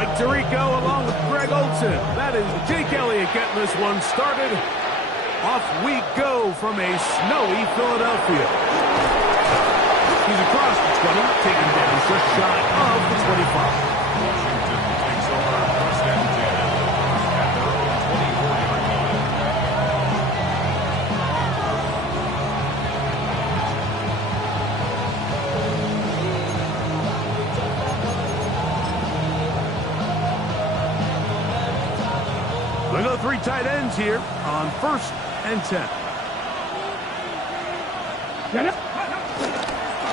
Mike Tirico along with Greg Olson. That is Jake Elliott getting this one started. Off we go from a snowy Philadelphia. He's across the 20, taken down just shy of the 25. They go three tight ends here on 1st and 10.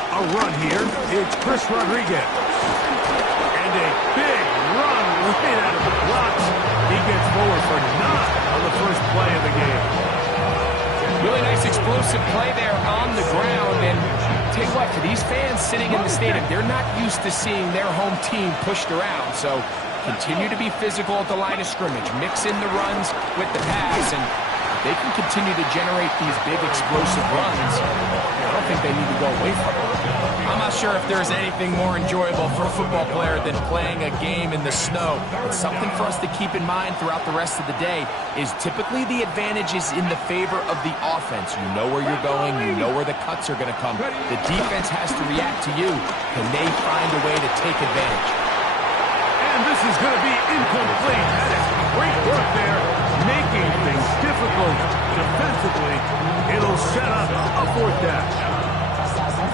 A run here. It's Chris Rodriguez. And a big run right out of the blocks. He gets forward for 9 on the first play of the game. Really nice explosive play there on the ground. And tell you what, for these fans sitting in the stadium, they're not used to seeing their home team pushed around. So continue to be physical at the line of scrimmage. Mix in the runs with the pass, and they can continue to generate these big explosive runs. I don't think they need to go away from it. I'm not sure if there's anything more enjoyable for a football player than playing a game in the snow. It's something for us to keep in mind throughout the rest of the day is typically the advantage is in the favor of the offense. You know where you're going. You know where the cuts are going to come. The defense has to react to you. Can they find a way to take advantage? And this is going to be incomplete. That is great work there, making things difficult defensively. It'll set up a 4th down.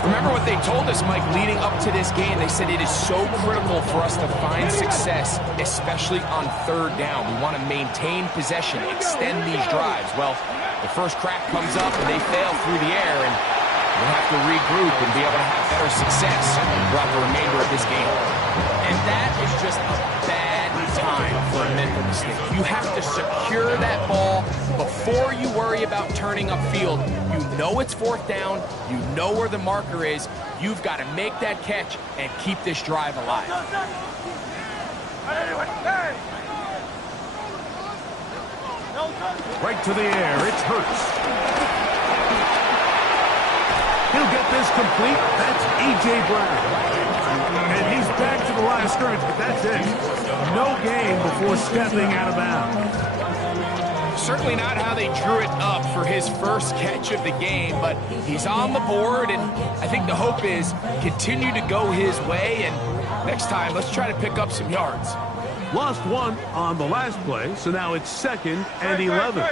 Remember what they told us, Mike, leading up to this game. They said it is so critical for us to find success, especially on 3rd down. We want to maintain possession, extend these drives. Well, the first crack comes up and they fail through the air, and we'll have to regroup and be able to have better success throughout the remainder of this game. And that is just a bad time for a mental mistake. You have to secure that ball before you worry about turning upfield. You know it's 4th down. You know where the marker is. You've got to make that catch and keep this drive alive. Right to the air. It's Hurts. He'll get this complete. That's A.J. Brown. And he's back to the line of scrimmage, but that's it. No gain before stepping out of bounds. Certainly not how they drew it up for his first catch of the game, but he's on the board, and I think the hope is continue to go his way, and next time, let's try to pick up some yards. Lost 1 on the last play, so now it's 2nd and 11.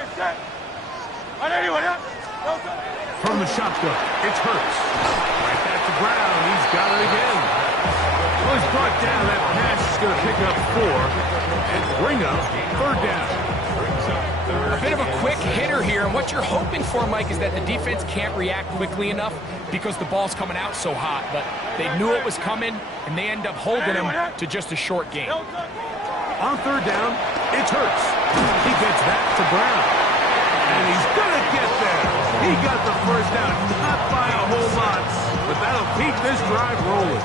From the shotgun, it's Hurts. Right back to Brown. He's got it again. Well, he's brought down. That pass is going to pick up 4 and bring up 3rd down. A bit of a quick hitter here, and what you're hoping for, Mike, is that the defense can't react quickly enough because the ball's coming out so hot, but they knew it was coming, and they end up holding him to just a short game. On 3rd down, it's Hurts. He gets that to Brown. And he's going to get there. He got the 1st down, not by a whole lot, but that'll keep this drive rolling.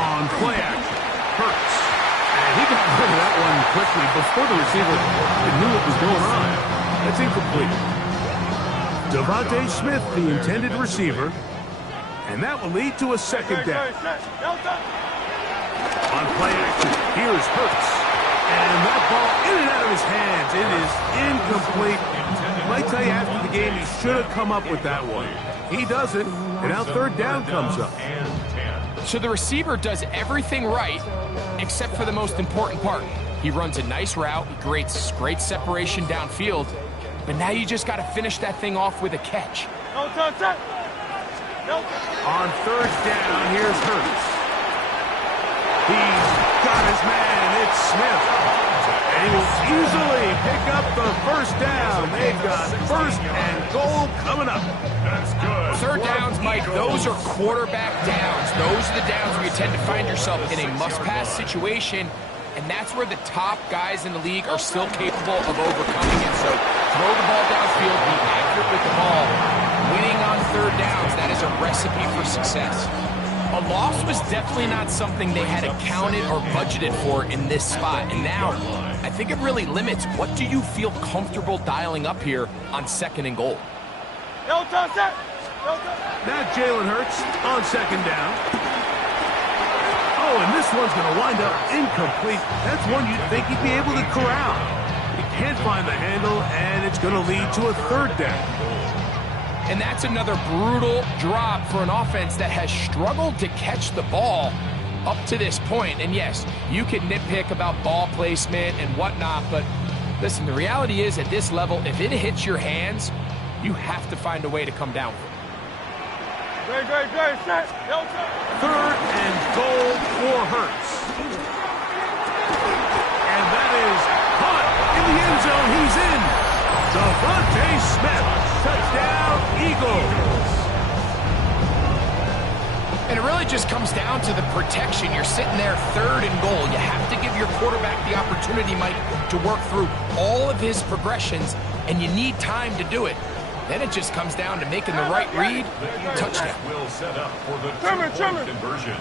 On play action, Hurts. And he got rid of that one quickly before the receiver knew what was going on. That's incomplete. Devontae Smith, the intended receiver. And that will lead to a 2nd down. On play action, here's Hurts. And that ball in and out of his hands. It is incomplete. I might tell you after the game he should have come up with that one. He doesn't, and now 3rd down comes up. So the receiver does everything right except for the most important part. He runs a nice route, he creates great separation downfield, but now you just got to finish that thing off with a catch. On 3rd down, here's Hurts. He's got his man. It's Smith. And he will easily pick up the 1st down. They've got 1st and goal coming up. That's good. 3rd downs, Mike, those are quarterback downs. Those are the downs where you tend to find yourself in a must-pass situation, and that's where the top guys in the league are still capable of overcoming it. So throw the ball downfield, be accurate with the ball. Winning on 3rd downs, that is a recipe for success. A loss was definitely not something they had accounted or budgeted for in this spot. And now, I think it really limits what do you feel comfortable dialing up here on 2nd and goal. Now Jalen Hurts on second down. Oh, and this one's going to wind up incomplete. That's one you'd think he'd be able to corral. He can't find the handle, and it's going to lead to a third down. And that's another brutal drop for an offense that has struggled to catch the ball up to this point. And yes, you can nitpick about ball placement and whatnot, but listen, the reality is at this level, if it hits your hands, you have to find a way to come down. Third and goal for Hurts. And that is caught in the end zone. He's in. Devontae Smith, touchdown, Eagles. And it really just comes down to the protection. You're sitting there third and goal. You have to give your quarterback the opportunity, Mike, to work through all of his progressions, and you need time to do it. Then it just comes down to making the right read. Touchdown. Will set up for the two-point conversion.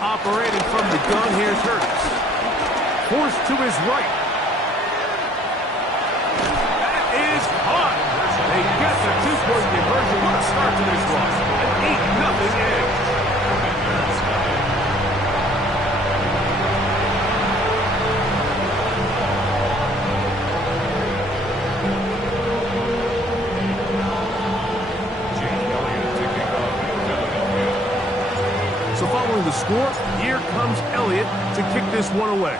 Operating from the gun, here's Hurts. Forced to his right. That is caught. They get the two-point conversion. What a start to this one. An 8-0 edge. So following the score, here comes Elliott to kick this one away.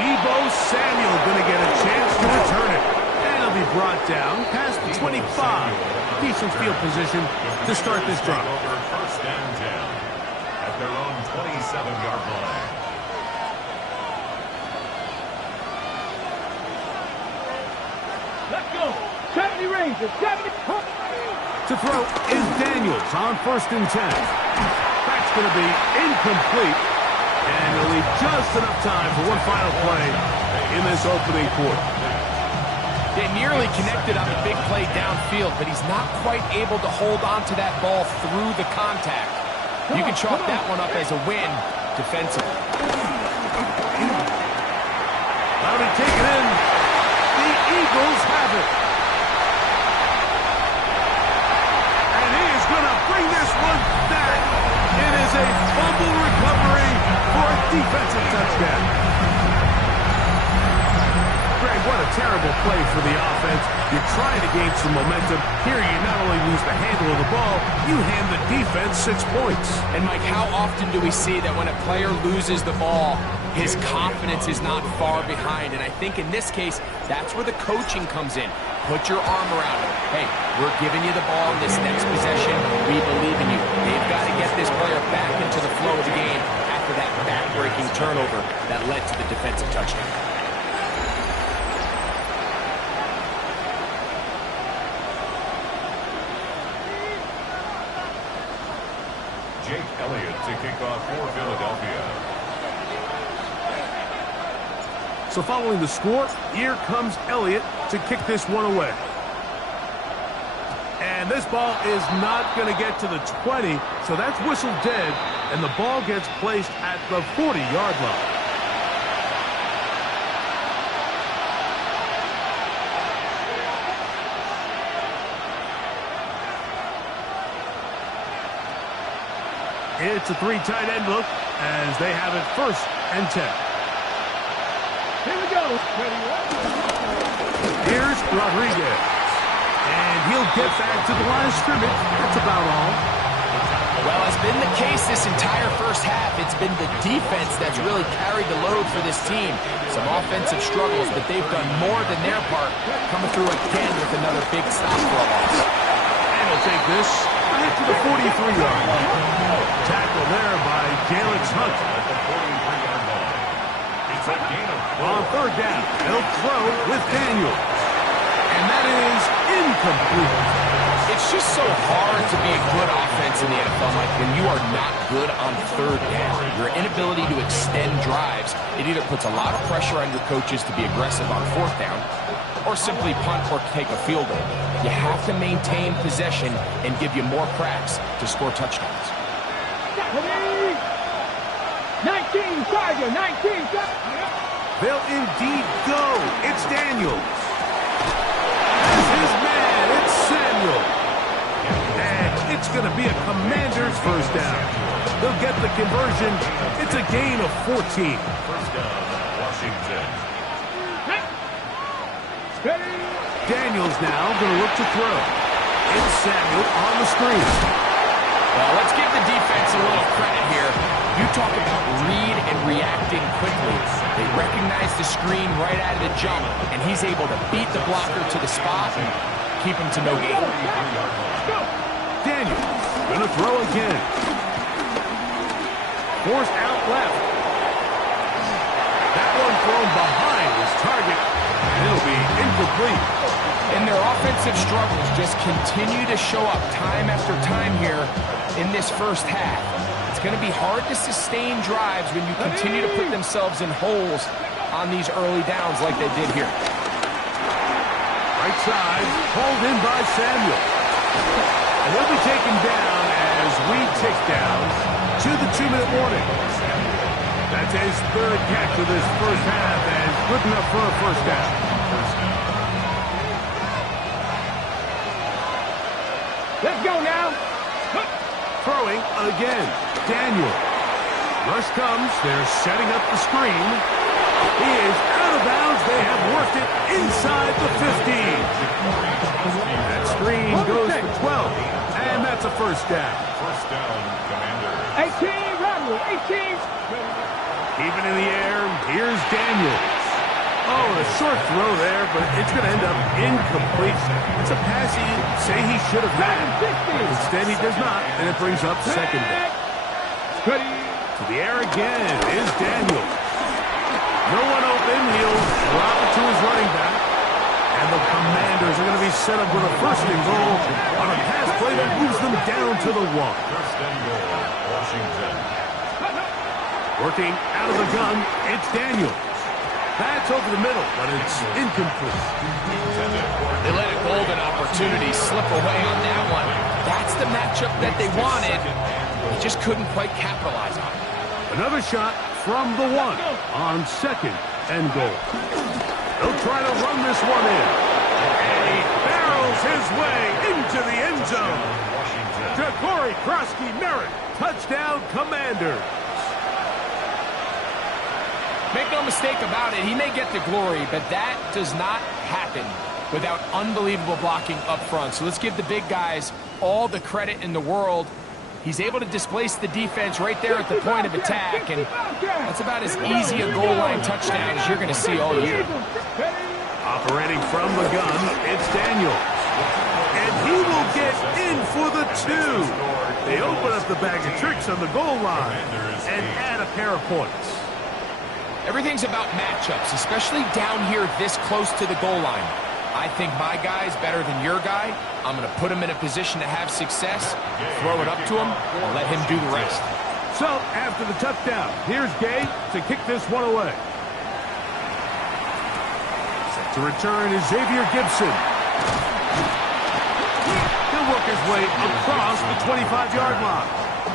Deebo Samuel going to get a chance to return it. And he'll be brought down past the 25. Decent field position to start this drive. First and 10 at their own 27-yard line. Let's go. 70 Rangers. 70. To throw is Daniels on first and 10. That's going to be incomplete. And he'll leave just enough time for one final play in this opening quarter. They nearly connected on the big play downfield, but he's not quite able to hold on to that ball through the contact. You can chalk that one up as a win defensively. Now to take it in. The Eagles have it. And he is going to bring this one back. It is a fumble recovery for a defensive touchdown. Greg, what a terrible play for the offense. You're trying to gain some momentum. Here you not only lose the handle of the ball, you hand the defense 6 points. And Mike, how often do we see that when a player loses the ball, his confidence is not far behind? And I think in this case, that's where the coaching comes in. Put your arm around him. Hey, we're giving you the ball in this next possession. We believe in you. They've got to get this player back into the flow of the game after that back-breaking turnover that led to the defensive touchdown. Jake Elliott to kick off for Philadelphia. So following the score, here comes Elliott to kick this one away. And this ball is not going to get to the 20, so that's whistled dead, and the ball gets placed at the 40-yard line. It's a three tight end look as they have it first and 10. Here we go. Here's Rodriguez. And he'll get back to the line of scrimmage. That's about all. Well, as been the case this entire first half, it's been the defense that's really carried the load for this team. Some offensive struggles, but they've done more than their part, coming through again with another big stop for a loss. And he'll take this back to the 43-yard line. Tackle there by Jalen Hunt. On third down, they'll throw with Daniels. And that is incomplete. It's just so hard to be a good offense in the NFL, Mike, when you are not good on third down. Your inability to extend drives, it either puts a lot of pressure on your coaches to be aggressive on fourth down or simply punt or take a field goal. You have to maintain possession and give you more cracks to score touchdowns. 19, Tiger, 19, They'll indeed go. It's Daniels. That's his man. It's Samuel. And it's going to be a Commanders first down. They'll get the conversion. It's a gain of 14. First down, Washington. Daniels now going to look to throw. It's Samuel on the screen. Well, let's give the defense a little credit here. You talk about read and reacting quickly. They recognize the screen right out of the jump, and he's able to beat the blocker to the spot and keep him to no gain. Daniels going to throw again. Forced out left. That one thrown behind his target, and it'll be incomplete. And their offensive struggles just continue to show up time after time here in this first half. It's going to be hard to sustain drives when you continue to put themselves in holes on these early downs like they did here. Right side, pulled in by Samuel. And he'll be taken down as we tick down to the 2-minute warning. That's his third catch of this first half and good enough for a first down. Let's go now. Throwing again. Daniel. Rush comes. They're setting up the screen. He is out of bounds. They have worked it inside the 15. That screen goes for 12. And that's a first down. First down, Commanders. 18, Rodney, 18. Keeping in the air, here's Daniels. Oh, a short throw there, but it's going to end up incomplete. It's a pass he'd say he should have had. Instead, he does not, and it brings up second down. To the air again is Daniels. No one open. He'll drop it to his running back. And the Commanders are going to be set up with a first and goal on a pass play that moves them down to the 1. First and goal, Washington. Working out of the gun, it's Daniels. That's over the middle, but it's incomplete. They let a golden opportunity slip away on that one. That's the matchup that they wanted. They just couldn't quite capitalize on it. Another shot from the 1 on second and goal. They'll try to run this one in. And he barrels his way into the end zone. To Corey Krosky-Merritt. Touchdown, Commanders. Make no mistake about it, he may get the glory, but that does not happen without unbelievable blocking up front. So let's give the big guys all the credit in the world. He's able to displace the defense right there at the point of attack, and that's about as easy a goal line touchdown as you're going to see all year. Operating from the gun, it's Daniels. And he will get in for the 2. They open up the bag of tricks on the goal line and add a pair of points. Everything's about matchups, especially down here this close to the goal line. I think my guy's better than your guy. I'm going to put him in a position to have success, throw it up to him, and let him do the rest. So, after the touchdown, here's Gay to kick this one away. Set to return is Xavier Gibson. He'll work his way across the 25-yard line.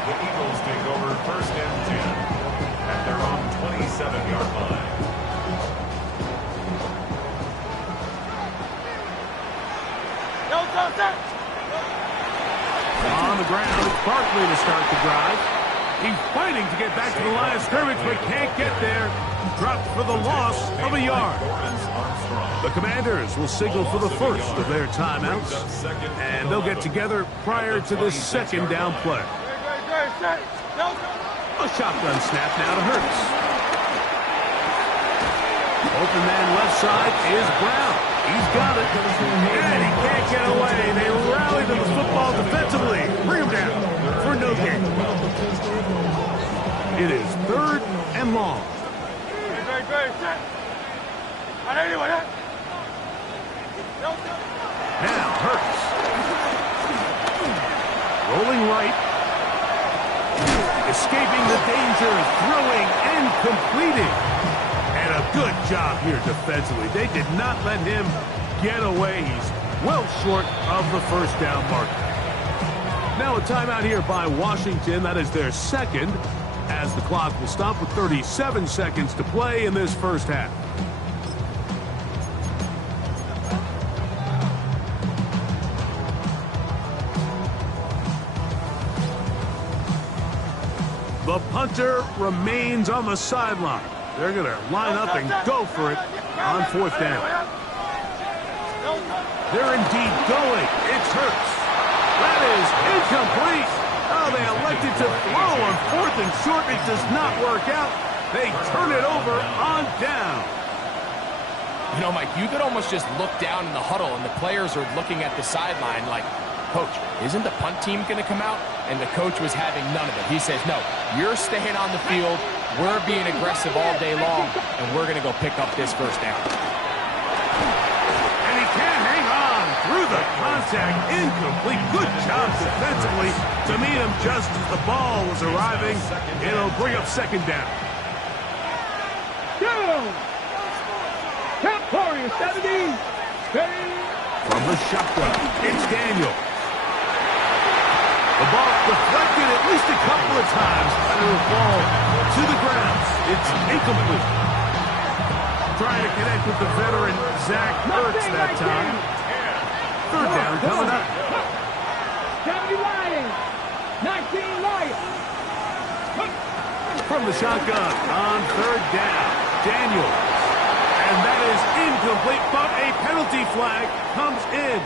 The Eagles take over first and 10 at their own 27-yard line. On the ground, it's Barkley to start the drive. He's fighting to get back to the line of scrimmage, but can't get there. Dropped for the loss of a yard. The Commanders will signal for the first of their timeouts, and they'll get together prior to this second down play. A shotgun snap now to Hurts. Open man left side is Brown. He's got it. And he can't get away. They rally to the football defensively. Bring him down for no gain. It is third and long. Now Hurts. Rolling right. Escaping the danger, throwing and completing. And a good job here defensively. They did not let him get away. He's well short of the first down marker. Now a timeout here by Washington. That is their second. as the clock will stop with 37 seconds to play in this first half. The punter remains on the sideline. They're going to line up and go for it on fourth down. They're indeed going. It's Hurts. That is incomplete. Oh, they elected to throw on fourth and short. It does not work out. They turn it over on down. You know, Mike, you could almost just look down in the huddle, and the players are looking at the sideline like, Coach, isn't the punt team going to come out? And the coach was having none of it. He says, no, you're staying on the field. We're being aggressive all day long, and we're going to go pick up this first down. And he can't hang on through the contact. Incomplete. Good job defensively to meet him just as the ball was arriving. It'll bring up second down. Down. Top Warriors 70. From the shotgun, it's Daniel. The ball deflected at least a couple of times, but it will fall to the ground. It's incomplete. Trying to connect with the veteran Zach Ertz that time. Third down coming up. 70 Lions. 19 Lions. From the shotgun on third down, Daniel. And that is incomplete, but a penalty flag comes in.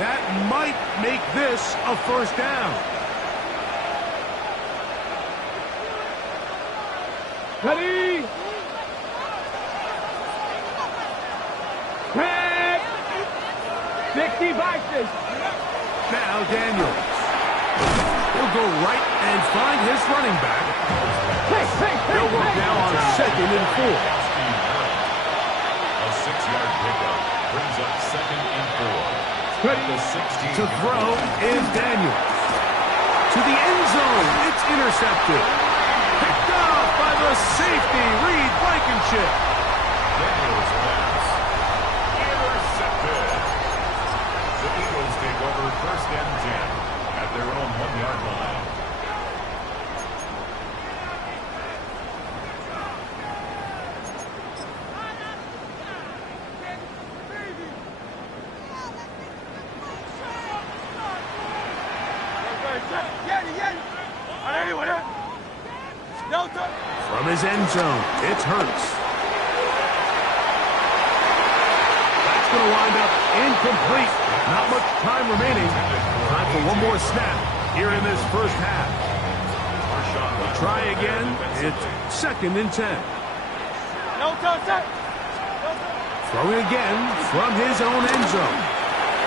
That might make this a first down. Ready? Tag! 60 boxes. Now Daniels. He'll go right and find his running back. They'll work now on second and 4. A 6-yard pickup brings up second and 4. To throw is Daniels. To the end zone. It's intercepted. Picked off by the safety, Reed Blankenship. Daniels pass. Intercepted. The Eagles take over first and 10 at their own 1-yard line. From his end zone, it's Hurts. That's going to wind up incomplete. Not much time remaining. Time for one more snap here in this first half. Try again. It's second and 10. Throwing again from his own end zone.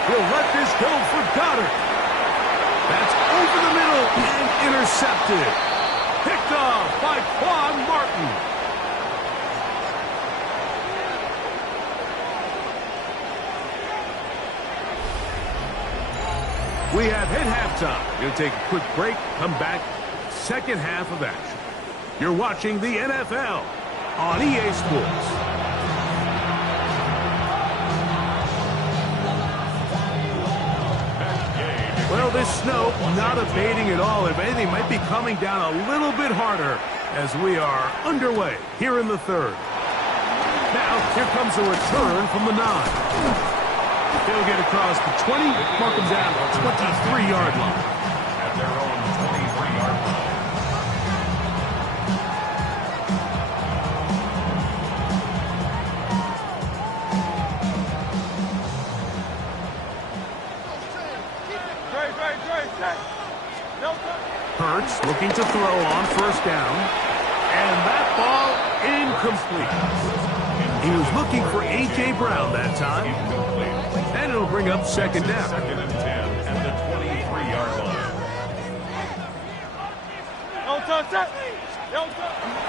He'll let this go for Goddard. That's over the middle and intercepted. Picked off by Quan Martin. We have hit halftime. We'll take a quick break, come back, second half of action. You're watching the NFL on EA Sports. Well, this snow not abating at all. If anything, might be coming down a little bit harder as we are underway here in the third. Now, here comes a return from the 9. They'll get across the 20, mark them down at the 23-yard line. At their own 23-yard line. Hurts looking to throw on first down. And that ball incomplete. He was looking for A.J. Brown that time. And it'll bring up second down. Second and 10 at the 23-yard line.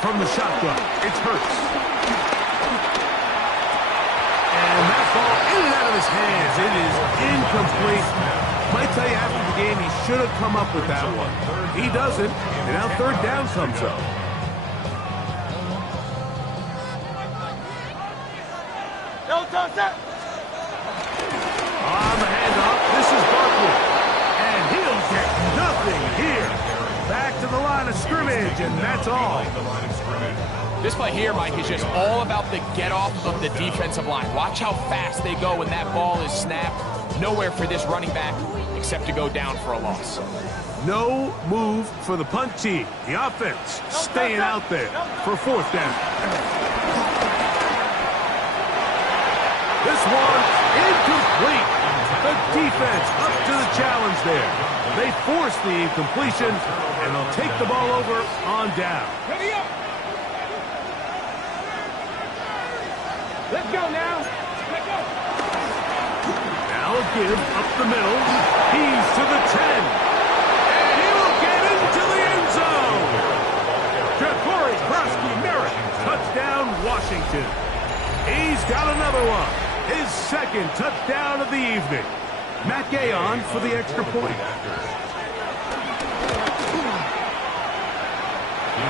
From the shotgun, it's Hurts. And that ball in and out of his hands. It is incomplete. Might tell you after the game he should have come up with that one. He doesn't, and now third down comes up. On the handoff, this is Barkley. And he'll get nothing here. Back to the line of scrimmage, and that's all This play here, Mike, is just all about the get-off of the defensive line. Watch how fast they go when that ball is snapped. Nowhere for this running back except to go down for a loss. No move for the punt team. The offense staying out there for 4th down. This one incomplete. The defense up to the challenge there. They force the incompletion, and they'll take the ball over on down. Ready up. Let's go now. Let's go. Now a give up the middle. He's to the 10. And he will get into the end zone. Ja'Cory Krosky-Merritt. Touchdown, Washington. He's got another one. His 2nd touchdown of the evening. Matt Gay on for the extra point.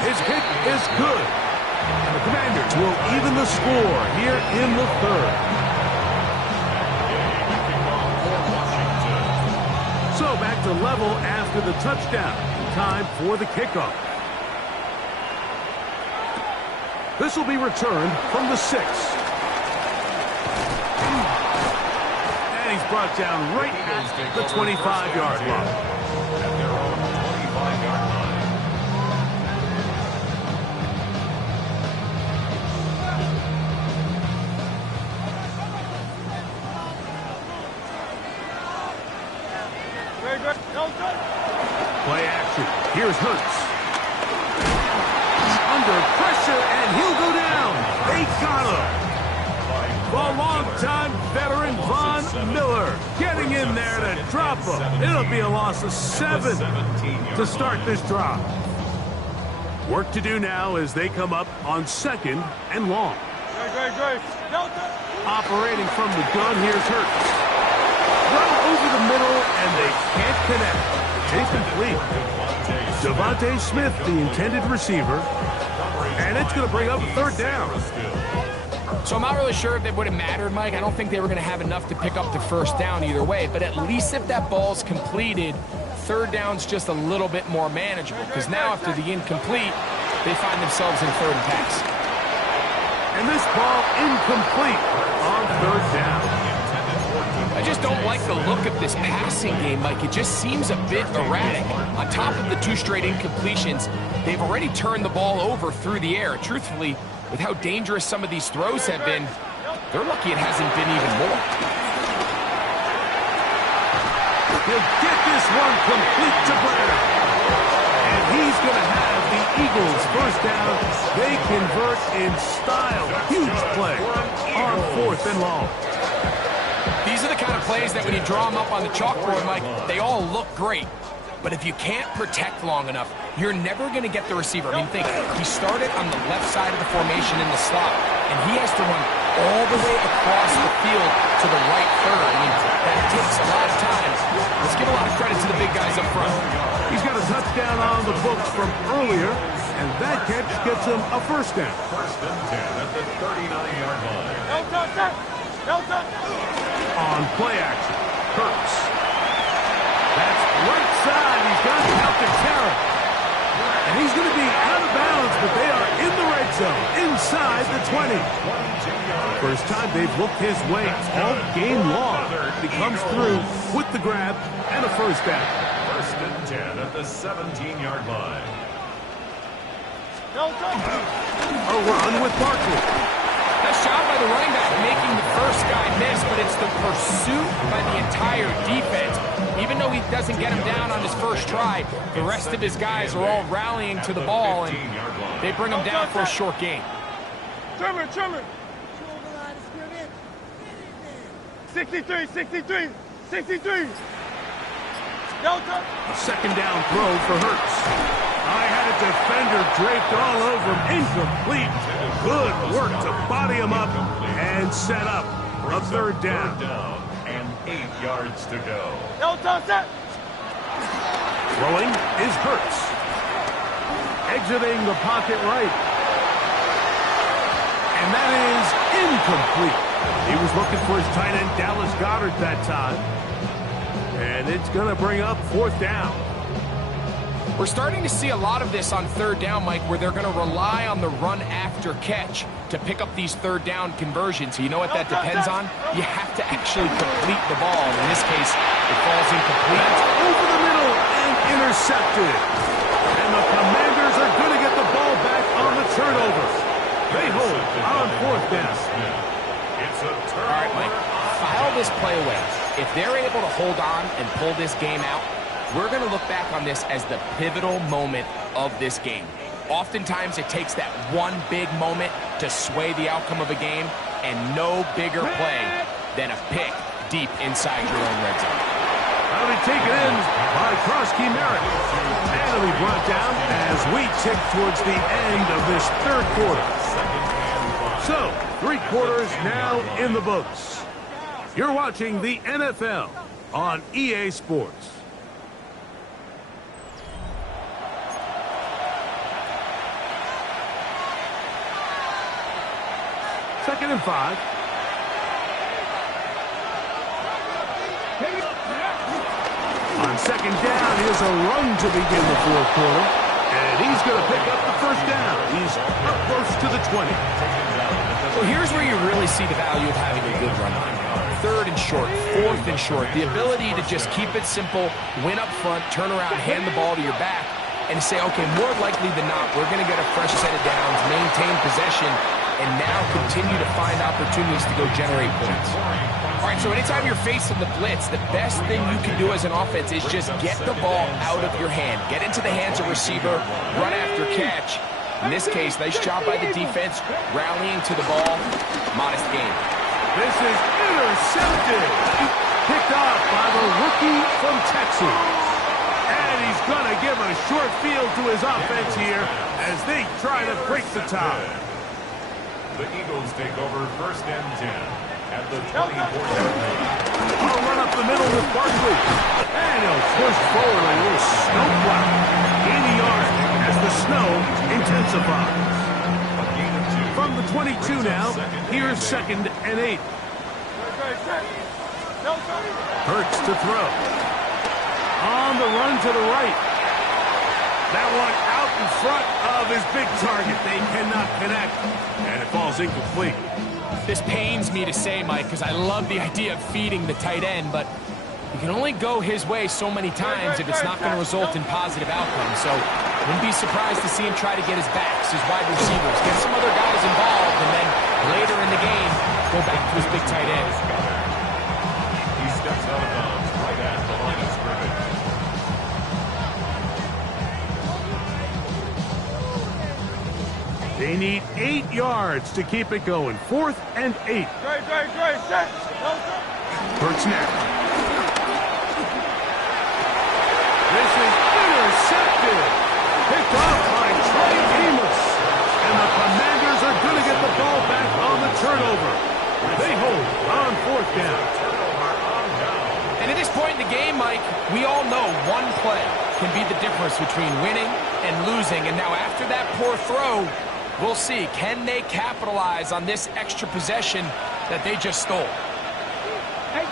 His hit is good. And the Commanders will even the score here in the 3rd. So back to level after the touchdown. Time for the kickoff. This will be returned from the 6. And he's brought down right at the 25-yard line. At their own 25-yard line. Play action. Here's Hurts. Under pressure, and he'll go down. They got him. The longtime veteran Von Miller getting in there to drop him. It'll be a loss of 7 to start this drive. Work to do now as they come up on 2nd and long. Operating from the gun, here's Hurts. Run over the middle, and they can't connect. Incomplete. Devontae Smith, the intended receiver. And it's going to bring up a 3rd down. So I'm not really sure if it would have mattered, Mike. I don't think they were going to have enough to pick up the 1st down either way. But at least if that ball's completed, 3rd down's just a little bit more manageable. Because now after the incomplete, they find themselves in 3rd and pass. And this ball incomplete on 3rd down. I just don't like the look of this passing game, Mike. It just seems a bit erratic. On top of the 2 straight incompletions, they've already turned the ball over through the air. Truthfully, with how dangerous some of these throws have been, they're lucky it hasn't been even more. He'll get this one complete to Brown. And he's going to have the Eagles 1st down. They convert in style. Huge play on 4th and long. These are the kind of plays that when you draw them up on the chalkboard, Mike, they all look great. But if you can't protect long enough, you're never going to get the receiver. I mean, think, he started on the left side of the formation in the slot, and he has to run all the way across the field to the right 3rd. I mean, that takes a lot of time. Let's give a lot of credit to the big guys up front. He's got a touchdown on the books from earlier, and that catch gets him a 1st down. 1st and 10 at the 39-yard line. On play action, Hurts. That's right side. He's got out to Terra. And he's going to be out of bounds, but they are in the red zone, inside the 20. First time they've looked his way all game long. He comes through with the grab and a 1st down. 1st and 10 at the 17-yard line. A run with Barkley. Nice job by the running back making the first guy miss, but it's the pursuit by the entire defense. Even though he doesn't get him down on his first try, the rest of his guys are all rallying to the ball, and they bring him down for a short gain. Trimmer. 63. Delta. A 2nd down throw for Hurts. I had a defender draped all over him. Incomplete. Good work to body him up and set up for a 3rd down. And 8 yards to go. Throwing is Hurts. Exiting the pocket right. And that is incomplete. He was looking for his tight end, Dallas Goedert, that time. And it's going to bring up 4th down. We're starting to see a lot of this on third down, Mike, where they're going to rely on the run after catch to pick up these third down conversions. You know what that depends on? You have to actually complete the ball. In this case, it falls incomplete. Over the middle and intercepted. And the Commanders are going to get the ball back on the turnover. They hold on fourth down. It's a turnover. All right, Mike, file this play away. If they're able to hold on and pull this game out, we're going to look back on this as the pivotal moment of this game. Oftentimes, it takes that one big moment to sway the outcome of a game, and no bigger play than a pick deep inside your own red zone. That'll be taken in by Krosky Merritt. And it'll be brought down as we tick towards the end of this third quarter. So, 3 quarters now in the books. You're watching the NFL on EA Sports. Second and 5. On second down, here's a run to begin the fourth quarter. And he's going to pick up the first down. He's up close to the 20. So here's where you really see the value of having a good run line. Third and short, fourth and short. The ability to just keep it simple, win up front, turn around, hand the ball to your back, and say, okay, more likely than not, we're going to get a fresh set of downs, maintain possession, and now continue to find opportunities to go generate points. All right, so anytime you're facing the blitz, the best thing you can do as an offense is just get the ball out of your hand. Get into the hands of receiver, run after catch. In this case, nice job by the defense, rallying to the ball. Modest gain. This is intercepted. Picked off by the rookie from Texas. And he's going to give a short field to his offense here as they try to break the tie. The Eagles take over first and 10 at the 24-yard line. I'll run up the middle with Barkley. And he'll push forward a little snow plow. Gain a yard as the snow intensifies. From the 22 now, here's second and 8. Hurts to throw. On the run to the right. That one out in front of his big target. They cannot connect. And it falls incomplete. This pains me to say, Mike, because I love the idea of feeding the tight end, but you can only go his way so many times if it's not going to result in positive outcomes. So wouldn't be surprised to see him try to get his backs, his wide receivers, get some other guys involved, and then later in the game, go back to his big tight end. He steps out of bounds right at the line of scrimmage. They need 8 yards to keep it going. 4th and 8. Hurts now. This is intercepted. Picked off by Trey Amos. And the Commanders are going to get the ball back on the turnover. They hold on 4th down. And at this point in the game, Mike, we all know one play can be the difference between winning and losing. And now after that poor throw, we'll see, can they capitalize on this extra possession that they just stole?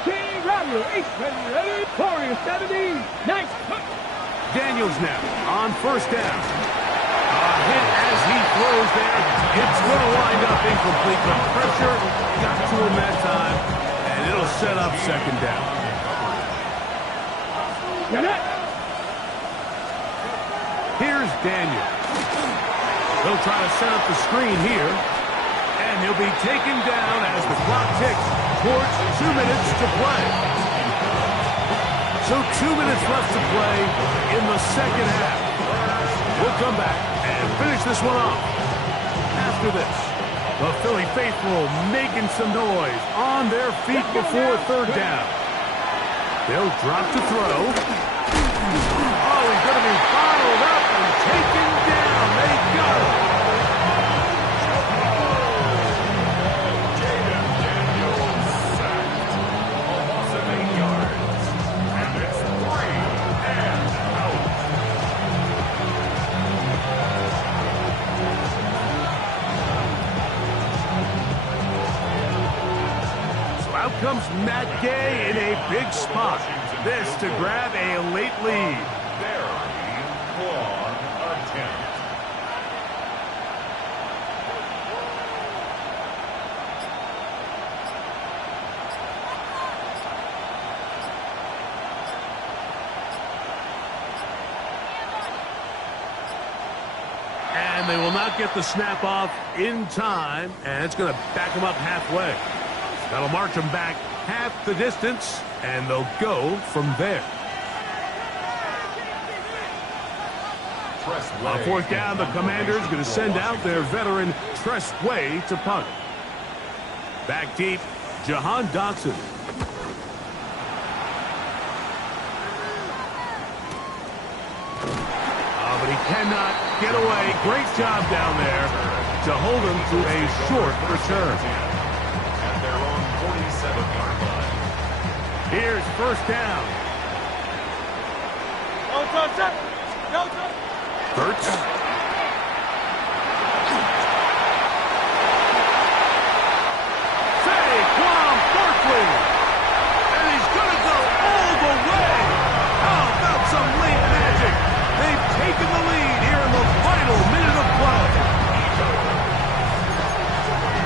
18, Romeo, 8, ready, Corey, 70, nice. Daniels now on first down. A hit as he throws there. It's going to wind up incomplete. The pressure got to him that time, and it'll set up second down. Here's Daniels. He'll try to set up the screen here, and he'll be taken down as the clock ticks towards 2 minutes to play. So 2 minutes left to play in the second half. We'll come back and finish this one off. After this, the Philly faithful making some noise on their feet before third down. They'll drop to throw. Oh, he's going to be bottled up and taken down. They got him. Out comes Matt Gay in a big spot. This to grab a late lead. long attempt. And they will not get the snap off in time, and it's going to back them up halfway. That'll march them back half the distance, and they'll go from there. On fourth down, the Commanders going to send out their veteran Tressway to punt. Back deep, Jahan Dotson. But he cannot get away. Great job down there to hold him to a short return. At their own 47-yard line. Here's first down. Hurts. Saquon Barkley. And he's going to go all the way. How about some late magic? They've taken the lead here in the final minute of play.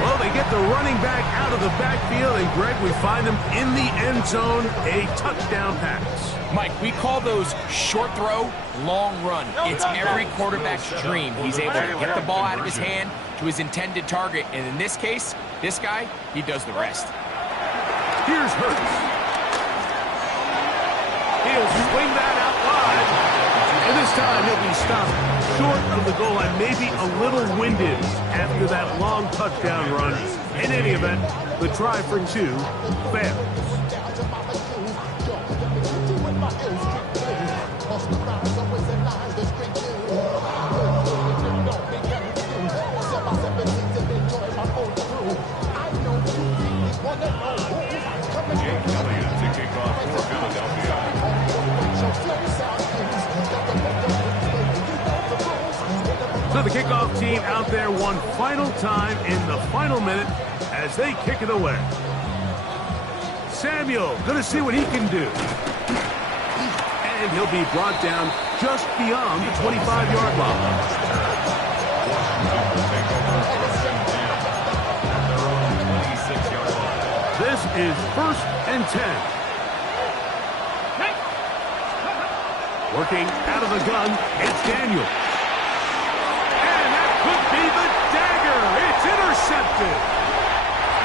Well, they get the running back out of the backfield, and Greg, we find him in the end zone, a touchdown pass. Mike, we call those short throw, long run. It's every quarterback's dream. He's able to get the ball out of his hand to his intended target, and in this case, this guy, he does the rest. Here's Hurts. He'll swing that out wide. And this time he'll be stopped short of the goal line, maybe a little winded after that long touchdown run. In any event, the try for two fails. Jake Elliott to kick off for Philadelphia. So the kickoff team out there one final time in the final minute as they kick it away. Samuel going to see what he can do. And he'll be brought down just beyond the 25-yard line. Washington will take over first and 10 at their own 26-yard line. This is first and 10. Working out of the gun, it's Daniel. And that could be the dagger. It's intercepted.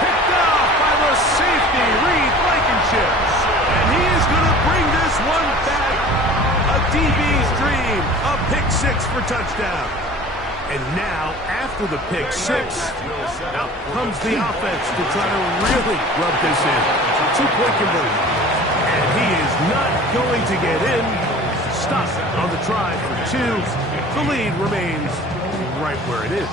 Picked off by the safety, Reed Blankenship. And he is going to bring this one back. A DB's dream. A pick six for touchdown. And now, after the pick six, out comes the offense to try to really rub this in. Two-point conversion. And he is not going to get in. Stopped on the try for two. The lead remains right where it is.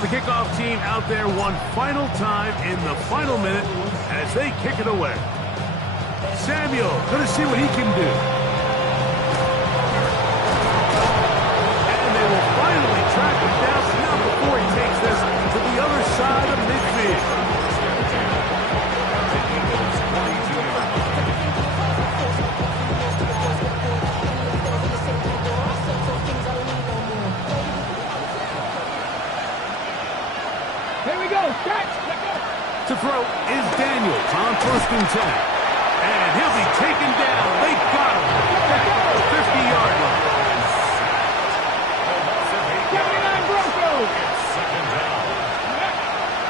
The kickoff team out there one final time in the final minute as they kick it away. Samuel going to see what he can do. And they will finally track him down now before he takes this to the other side of midfield. To throw is Daniels on first and 10. And he'll be taken down. They got him back at the 50-yard line. 79 Broncos.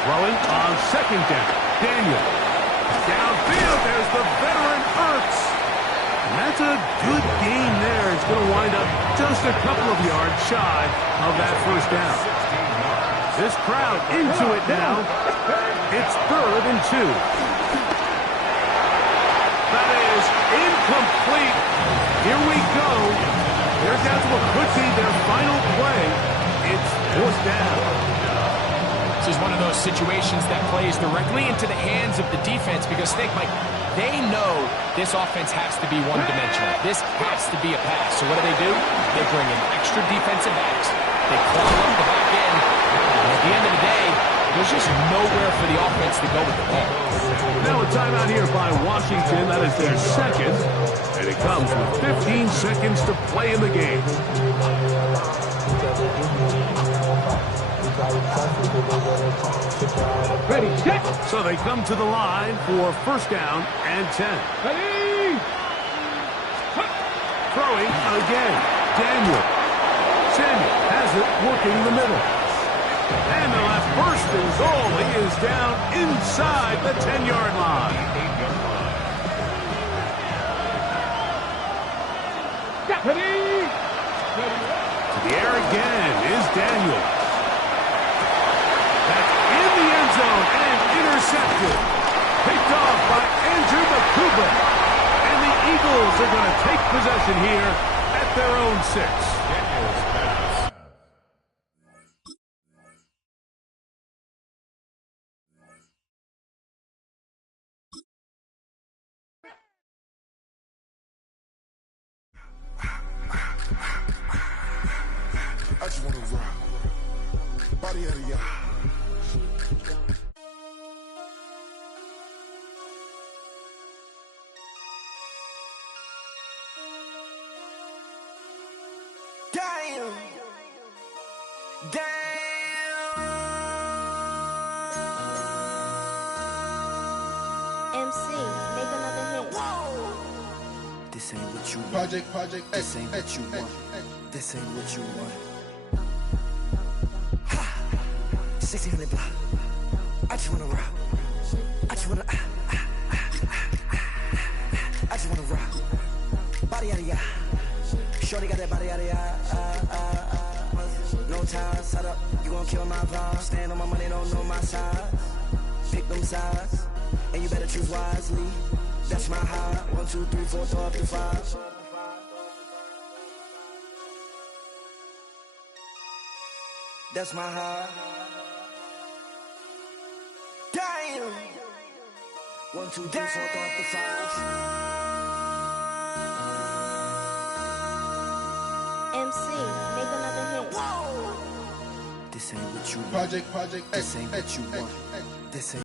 Throwing on second down. Daniel. Downfield, there's the veteran Hurts. And that's a good gain there. It's going to wind up just a couple of yards shy of that first down. This crowd into it now. It's third and 2. That is incomplete. Here we go. They're down to what could be their final play. It's fourth down. This is one of those situations that plays directly into the hands of the defense because think, Mike, they know this offense has to be one-dimensional. This has to be a pass. So what do? They bring in extra defensive backs. They clog up the back end. And at the end of the day, there's just nowhere for the offense to go with the ball. Now a timeout here by Washington. That is their second. And it comes with 15 seconds to play in the game. Ready, set. So they come to the line for first down and 10. Ready. Throwing again. Daniel. Samuel has it working the middle. And the left first and goal. He is down inside the 10-yard line. Ready. To the air again is Daniel. That's in the end zone and intercepted. Picked off by Andrew McCouba. And the Eagles are going to take possession here at their own 6. Daniel's pass. I just wanna rock. Body out of y'all. Damn. MC, make another hit. This ain't what you want. Project, This ain't what you want. This ain't what you want. 1600 block. I just wanna rock. I just wanna. I just wanna rock. Body out of ya. Shorty got that body out of ya. No time, set up. You gon' kill my vibe. Stand on my money, don't know my size. Pick them sides, and you better choose wisely. That's my high. 1, 2, 3, 4, throw up to 5. That's my high. Damn. 1, 2, 3, 4, throw up to 5. MC, make another hit. This ain't what you want. Project, This ain't what you want. This ain't